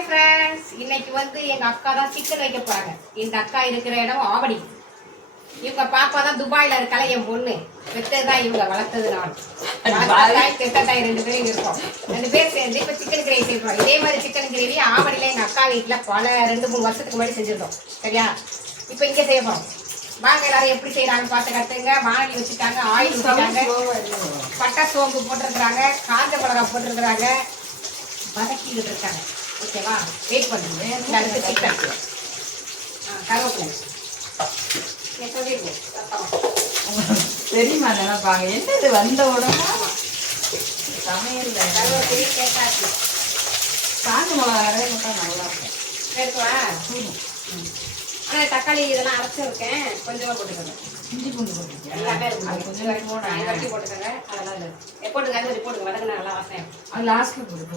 Hi friends, இன்னைக்கு வந்து எங்க அக்கா தான் சிக்கன் வைக்க போறாங்க. இந்த அக்கா இருக்கிற இடம் ஆவடி. இவங்க பாப்பா தான் துபாயில இருக்கால, என் பொண்ணு பெற்றதுதான் இவங்க, வளர்த்தது நான். கெட்டதாய் 2 பேரும் இருக்கோம். 2 பேர் சேர்ந்து இப்ப சிக்கன் கிரேவி செய்யறோம். இதே மாதிரி சிக்கன் கிரேவி ஆவடியில எங்க அக்கா வீட்டுல பல 2-3 வருஷத்துக்கு முன்னாடி செஞ்சிருந்தோம். சரியா? இப்ப இங்க செய்ய போறோம். வாங்க எல்லாரும் எப்படி செய்யறாங்க பார்த்து கத்துங்க. வானலி வச்சுட்டாங்க, ஆயில் வச்சுட்டாங்க, பட்டை சோம்பு போட்டிருக்கிறாங்க, காஞ்ச மிளகாய் போட்டிருக்கிறாங்க, வதக்கிட்டு இருக்காங்க. ஓகேவா? வெயிட் பண்ணுங்க. அடுத்து சிக்கன், கருவேப்பிலை தெரியுமா நினைப்பாங்க என்னது வந்த உடனே சமையல் கருவேப்பிலை கேட்டாச்சு. காஞ்ச மிளகா நிறைய போட்டா நல்லா இருக்கும். எடுத்துவா. ஆனால் தக்காளி இதெல்லாம் அரைச்சிருக்கேன், கொஞ்சமாக போட்டுக்கோங்க. இஞ்சி பூண்டு போட்டுருக்கேன் எல்லாமே கொஞ்சம் வட்டி போட்டுக்கோங்க. அதெல்லாம் இல்லை போட்டுக்காது, வச்சு போட்டுங்க. வதக்குனா நல்லா வாசனை. அது லாஸ்ட்ல போட்டு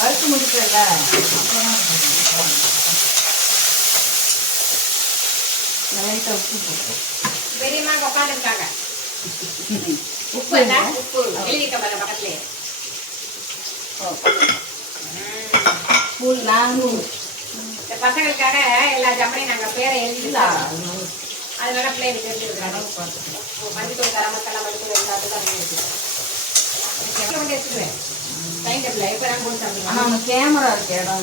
வறுத்து முடிக்கல. லைட்டாக உப்பு போட்டு பெரியம்மா உட்காந்துருக்காங்க. உப்பு என்ன? உப்பு எழுதிக்க பாருங்க பக்கத்துலேயே. ஸ்பூன் 400. இந்த பசங்களுக்காக எல்லா ஜாமனையும் நாங்கள் பேரை எழுதிக்கலாம். அதனால பிள்ளைங்க தெரிஞ்சுருக்காங்க. மஞ்சள் கரம் மசாலா, மஞ்சள் எல்லாத்துக்கும் எடுத்துக்குவேன். டைம் டேபிள் இப்போ நான் போட்டு சாப்பிடுவேன். ஆனால் அவங்க கேமரா இருக்க இடம்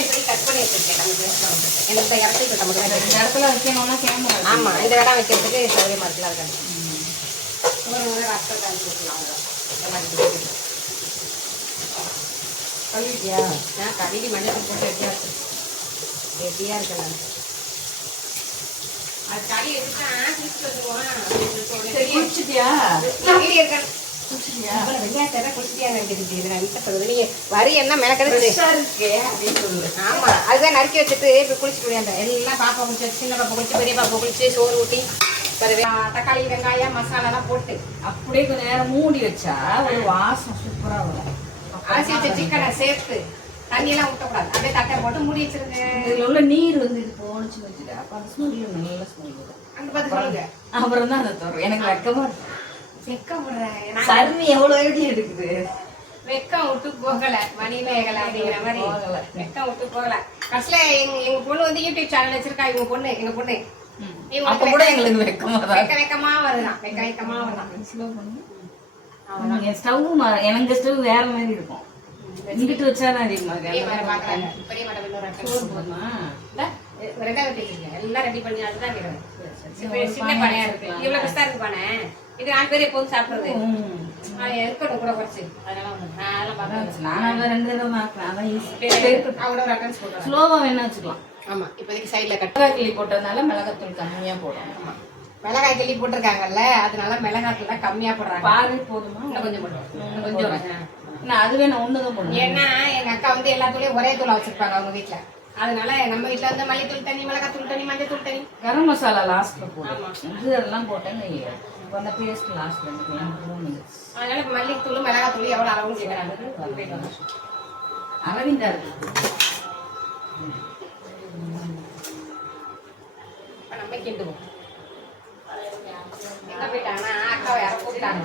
இப்படி கட் பண்ணி வச்சுருக்கேன். எனக்கு இடத்துக்கு நமக்கு இந்த இடத்துல வைக்கணும்னா கேமரா. ஆமாம், இந்த இடம் வைக்கிறதுக்கு சௌகரியமாக இருக்கலாம். இருக்காது ஒரு ரத்தம் காய்ச்சி விட்டுலாம். கழுவிட்டியா? நான் கழுவி மஞ்சள் போட்டு ரெடியாக வச்சுருக்கேன். ரெடியாக இருக்கேன். அது களி எடுத்தா குளிச்சுட்டு வந்துடுவான். சரி, குளிச்சுட்டியா? இருக்கேன். வரி என்ன மெனக்கெடுத்து ஆமா, அதுதான் நறுக்கி வச்சுட்டு இப்ப குளிச்சுட்டு எல்லாம் பாப்பா குளிச்சு, சின்ன பாப்பா குளிச்சு, பெரிய பாப்பா குளிச்சு, சோறு ஊட்டி, தக்காளி வெங்காயம் மசாலா எல்லாம் போட்டு அப்படியே கொஞ்ச நேரம் மூடி வச்சா ஒரு வாசம் சூப்பரா வரும். அரிசி வச்ச சிக்கனை சேர்த்து தண்ணி எல்லாம் ஊற்றக்கூடாது. அப்படியே தட்டை போட்டு மூடி வச்சிருங்க. இதுல உள்ள நீர் வந்து இது போனுச்சு வச்சுட்டு அப்ப அந்த ஸ்மெல் நல்ல ஸ்மெல் வரும். அங்க பார்த்து சொல்லுங்க. அப்புறம் தான் அதை தரும். எனக்கு வெக்கமா இருக்கு. சர்வி எவ்வளவு எப்படி எடுக்குது? வெக்கம் விட்டு போகல, மணிமேகலை அப்படிங்கிற மாதிரி வெக்கம் விட்டு போகல. கடைசியில எங்க பொண்ணு வந்து யூடியூப் சேனல் வச்சிருக்கா. எங்க பொண்ணு அப்ப கூட எங்களுக்கு வெக்கமா வருதான். வெக்கமா வருதான். ஸ்டவ் எனக்கு ஸ்டவ் வேற மாதிரி இருக்கும். இங்கிட்டு வச்சாதான் அதிகமா எல்லாம் ரெடி பண்ணி அதுதான் கேட்கறேன். சின்ன பானையா இருக்கு, இவ்வளவு பெருசா இருக்கு பானை. இது 4 பேர் எப்போதும் சாப்பிடுறது. இருக்கட்டும் கூட குறைச்சு. ஸ்லோவா வேணா வச்சுக்கலாம். ஆமா, இப்போதைக்கு சைட்ல மிளகாய் கிள்ளி போட்டதுனால மிளகாத்தூள் கம்மியா போடும். மிளகாய் கிள்ளி போட்டிருக்காங்கல்ல, அதனால மிளகாத்தூள் தான் கம்மியா போடுறாங்க. பாரு போதுமா? இன்னும் கொஞ்சம் போடுவோம். கொஞ்சம் அதுவே நான் ஒண்ணுதான் போடுவேன். ஏன்னா எங்க அக்கா வந்து எல்லா தூளையும் ஒரே தூளா வச்சிருப்பாங்க அவங்க வீட்டுல. அதனால நம்ம வீட்டுல வந்து மல்லித்தூள் தனி, மிளகாத்தூள் தனி, மஞ்சள் தூள் தனி, கரம் மசாலா லாஸ்ட்ல போடுவோம். இதெல்லாம் போட்டேன் அந்த பேஸ்ட் லாஸ்ட்ல. அதனால மல்லித்தூள் மிளகாத்தூள் எவ்வளவு அளவுன்னு கேட்கறாங்க. அரவிந்தா இருக்கு. நம்ம கிண்டுவோம். எங்க போயிட்டாங்கன்னா அக்காவை யாரை கூப்பிட்டாங்க,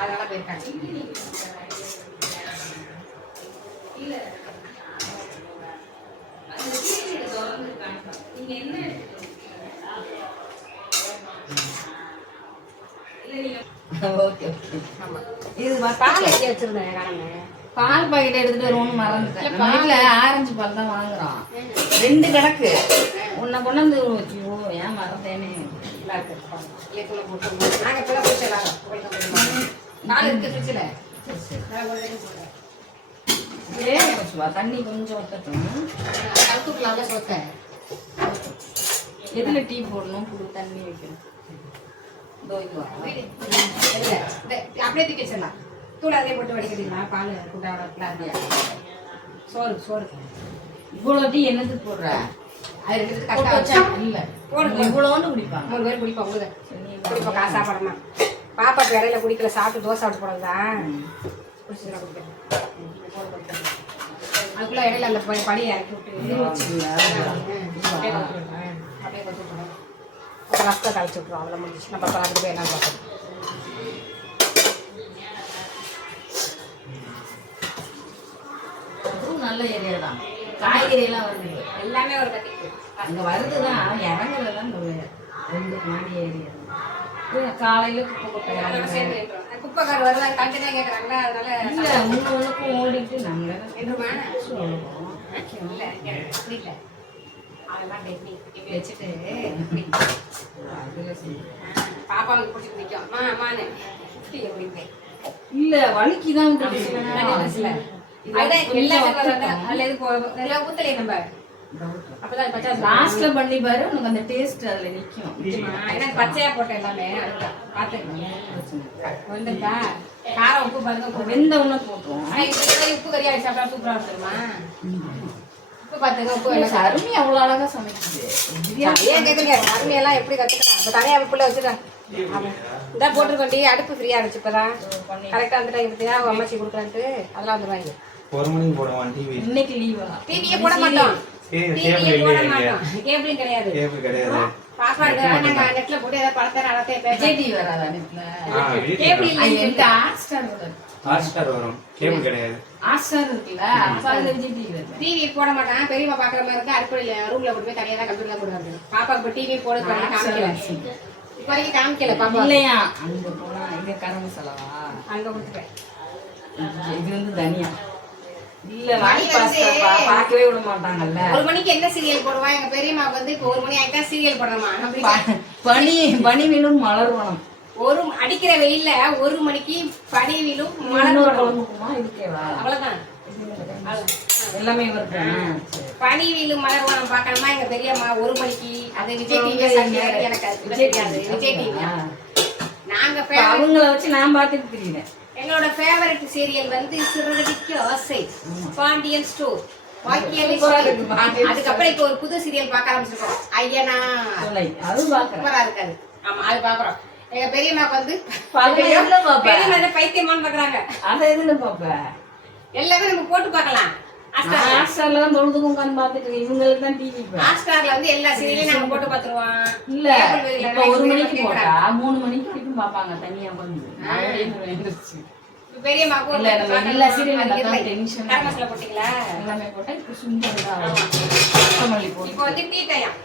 அதனால போயிருக்காங்க. பால் பாக்கெட் எடுத்துட்டு வருவோம்னு மறந்துட்டேன். வீட்டுல ஆரஞ்சு பால் தான் வாங்குறோம். 2 கணக்கு உன்னை கொண்டாந்து வச்சுக்கோ. ஏன் மறந்தேனே. தண்ணி கொஞ்சம் ஊத்தட்டும். எதுல டீ போடணும்? புது தண்ணி வைக்கணும். அப்படியே தூக்கி வச்சிடலாம். தூள் அதே போட்டு வடிக்கிறீங்களா? பால் கூட்டாட சோறு இவ்வளோ டீ என்னது போடுற? அது 2 கரெக்டாக வச்சா இல்லை போடுங்க. இவ்வளோன்னு குடிப்பாங்க. 3 பேர் குடிப்போம். குடிப்போம் காசா படமா. பாப்பாக்கு இடையில குடிக்கல, சாப்பிட்டு தோசை சாப்பிட்டு போடுறதுதான் குடிச்சுதான் குடிக்கிறேன். அதுக்குள்ள இடையில அந்த படியை இறக்கி விட்டு அப்படியே கொடுத்துருவோம். ரசத்தை கழிச்சு விட்ருவோம். அவ்வளோ முடிச்சு நம்ம பார்த்துட்டு போய் என்ன பார்க்கணும். நல்ல ஏரியா தான், காய்கறி எல்லாம் வருது, எல்லாமே ஒரு கத்திக்கு அங்க வருதுதான், இறங்குறதுதான் ரெண்டு மாடி ஏரியா. காலையில குப்பை கொட்டை குப்பைக்கார் வருவாங்க, கண்டினியூ கேட்கறாங்களா, அதனால இல்ல ஒண்ணுக்கும் ஓடிட்டு நாங்க நின்றுமா சொல்லுவோம். இல்ல அப்படி இல்லை, அதெல்லாம் டெய்லி இப்படி வச்சுட்டு அதுல சரி. பாப்பாவுக்கு பிடிச்சி நிற்கும் அம்மா அம்மான்னு எப்படி இல்ல வலிக்குதான் லாஸ்ட்ல பண்ணி பாரு, உனக்கு அந்த டேஸ்ட் அதுல நிக்கும். பச்சையா போட்ட எல்லாமே வந்துட்டா காரம் உப்பு பாருங்க, வெந்த உடனே போட்டுருவோம். உப்பு கறியா சாப்பிட்டா சூப்பரா இருக்குமா? உப்பு பாத்துங்க, உப்பு எல்லாம் அருமை அவ்வளவு அழகா சமைக்குது. ஏன் கேக்குறீங்க? அருமையெல்லாம் எப்படி கத்துக்கலாம்? அப்ப தனியா அடுப்புல வச்சுட்டேன், இதான் போட்டுருக்கோண்டி, அடுப்பு ஃப்ரீயா இருந்துச்சு இப்பதான் கரெக்டா வந்துட்டா இருந்தியா அம்மாச்சி கொடுக்குறான்ட்டு அதெல்லாம் வந்துருவாங்க. 1 மணிக்கு போடுவான் டிவி. இன்னைக்கு லீவா? டிவியே போட மாட்டோம், டிவியே போட மாட்டோம், கேபிளும் கிடையாது. கேபிள் கிடையாது. பாப்பா இருக்கா, நாங்க நெட்ல போட்டு ஏதாவது படத்தை நடத்தே விஜய் டிவி வராதா நெட்ல? கேபிள் இல்லை, என்கிட்ட ஹாட்ஸ்டார் வரும். ஹாட்ஸ்டார் வரும், கேபிள் கிடையாது. ஹாட்ஸ்டார் இருக்குல்ல, அப்ப அதுல விஜய் டிவி வருது. டிவி போட மாட்டான், பெரியம்மா பாக்குற மாதிரி இருந்தா அடுப்புல ரூம்ல போட்டு போய் தனியா தான் கம்ப்யூட்டர்ல போடுவாங்க. பாப்பாக்கு இப்போ டிவி போட காமிக்கல, இப்போ வரைக்கும் காமிக்கல பாப்பா. இல்லையா அங்க போனா இங்க கரம் மசாலாவா அங்க கொடுத்துட்டேன். இது வந்து தனியா இல்ல வாங்கி பார்க்கவே விட மாட்டாங்கல்ல. 1 மணிக்கு என்ன சீரியல் போடுவா எங்க பெரியம்மாவுக்கு வந்து இப்போ 1 மணி ஆயிட்டா சீரியல் போடுறமா? பனி விழும் மலர்வனம் ஒரு அடிக்கிற வெயில்ல 1 மணிக்கு பனி விழும் மலர் குழம்புக்குமா இதுக்கேவா? அவ்வளவுதான், எல்லாமே வருது. பனி விழும் மலர்வனம் பார்க்கணுமா எங்க பெரியம்மா 1 மணிக்கு? அது விஜய் டிவி. எனக்கு அது தெரியாது, விஜய் டிவி. நாங்க அவங்கள வச்சு நான் பார்த்துட்டு தெரியுறேன். என்னோட ஃபேவரட் சீரியல் வந்து சிறகடிக்க ஆசை, பாண்டியன் ஸ்டோர், அதுக்கப்புறம் இப்போ ஒரு புது சீரியல் பார்க்க ஆரம்பிச்சிருக்கோம், ஐயனா. அது சூப்பரா இருக்காது. ஆமா அது பாக்குறோம். எங்க பெரியம்மாக்கு வந்து பெரியம்மா பைத்தியமான்னு பாக்குறாங்க. அத எதுல பாப்ப? எல்லாமே நம்ம போட்டு பார்க்கலாம். ஹாட்ஸ்டார்ல தான் தொழுதுக்கும் உட்காந்து பாத்துட்டு இவங்களுக்கு தான் டிவி. ஹாட்ஸ்டார்ல வந்து எல்லா சீரியலையும் நாங்க போட்டு பாத்துருவோம். இல்ல இப்ப 1 மணிக்கு போட்டா 3 மணிக்கு வரைக்கும் பாப்பாங்க தனியா வந்து. பெரியம்மாக்கு இல்ல நம்ம எல்லா சீரியலும் தான் டென்ஷன். கரமசல போட்டீங்களா? எல்லாமே போட்டா இப்ப சுண்டலா கொத்தமல்லி போட்டு. இப்போ வந்து டீ டைம்.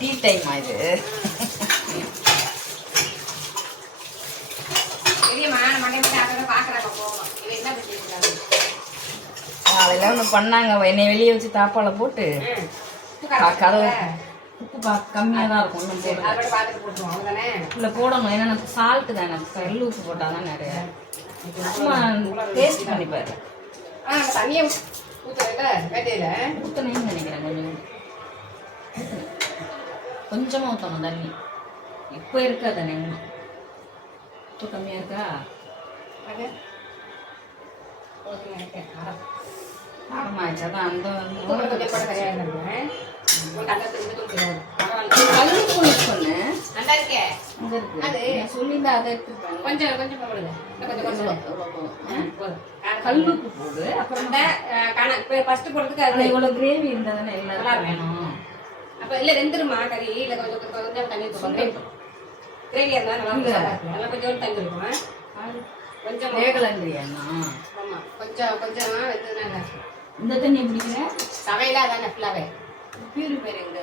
டீ டைம் இது. பெரியம்மா மண்டே மண்டே அத பாக்குறாங்க போவோம். இவ என்ன பண்ணிட்டு காலையில ஒண்ணு பண்ணாங்க, என்னை வெளியே வச்சு தாப்பால போட்டு கதவு உப்பு கம்மியா தான் இருக்கும், ஒன்றும் போட அதை பார்த்துட்டு போட்டுருவோம் அவ்வளோதானே. இல்லை போடணும், ஏன்னா எனக்கு சால்ட்டு தானே, கல் உப்பு போட்டால் தான் நிறைய சும்மா டேஸ்ட் பண்ணிப்பாரு. நம்ம தண்ணியை ஊற்றுறதுல வேட்டையில் ஊற்றணும்னு நினைக்கிறேன், கொஞ்சமாக ஊற்றணும் தண்ணி. இப்போ இருக்கா தானே உப்பு கம்மியாக இருக்கா? அது ஆமாச்சா தான் அந்த கல்லுப்பு யூஸ் பண்ணு. நல்லா இருக்கே அது சொல்லியிருந்தா அதை எடுத்துருப்பாங்க. கொஞ்சம் கொஞ்சம் போடுங்க, கல்லுப்பு போடு. அப்புறம் ஃபர்ஸ்ட் போடுறதுக்கு அது இவ்வளோ கிரேவி இருந்தால் தானே எல்லாரும் வேணும். அப்போ இல்லை வெந்துருமா கறி? இல்லை கொஞ்சம் கொஞ்சம் தண்ணி ஊற்றுவோம், கிரேவியாக இருந்தால் நல்லா இருக்கும். நல்லா கொஞ்சம் தண்ணி இருக்கும், கொஞ்சம் வேகலங்கிறியாண்ணா? ஆமாம் கொஞ்சம் கொஞ்சமா வெந்ததுனாங்க. இந்த தண்ணி பிடிக்கிறேன் சமையலா தானே ஃபுல்லாகவே பியூரிஃபையர் எங்க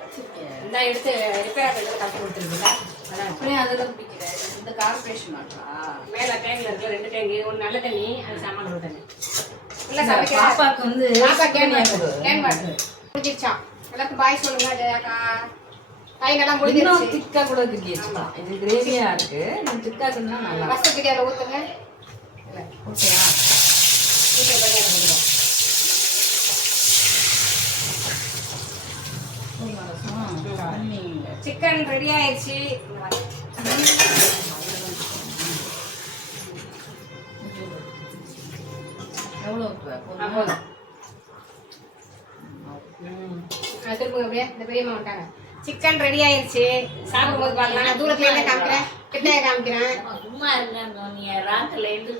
வச்சிருக்கேன். இந்த எடுத்து ரிப்பேர் பண்ணி கட்டி கொடுத்துருக்குல்ல, அதான் அப்படியே அதில் பிடிக்கிறேன். இந்த கார்பரேஷன் மாட்டா மேலே டேங்கில் இருக்குல்ல, 2 டேங்கு, ஒன்று நல்ல தண்ணி, அது சாமான தண்ணி. இல்லை சமைக்க பாப்பாவுக்கு வந்து பாப்பா கேன் வாட்டர் முடிஞ்சிருச்சான். எல்லாருக்கும் பாய் சொல்லுங்க ஜெயாக்கா. கை நல்லா முடிஞ்சிருச்சு. திக்கா கூட கிட்டி வச்சுக்கலாம். இது கிரேவியா இருக்கு, நம்ம திக்கா இருந்தா நல்லா. ஃபர்ஸ்ட் கிட்டியால ஊற்றுங்க. இல்லை ஓகேயா? ஊற்ற பண்ணி கொடுக்குறோம். சிக்கன் ரெடி ஆயிடுச்சு. எவ்வளோ திரும்ப அப்படியே இந்த பெரியம்மா வந்துட்டாங்க. சிக்கன் ரெடி ஆயிடுச்சு, சாப்பிடும்போது பார்க்கலாம். நான் தூரத்துல என்ன காமிக்கிறேன், கிட்டே காமிக்கிறேன். சும்மா இருந்தா நீ ராத்திரில எழுந்து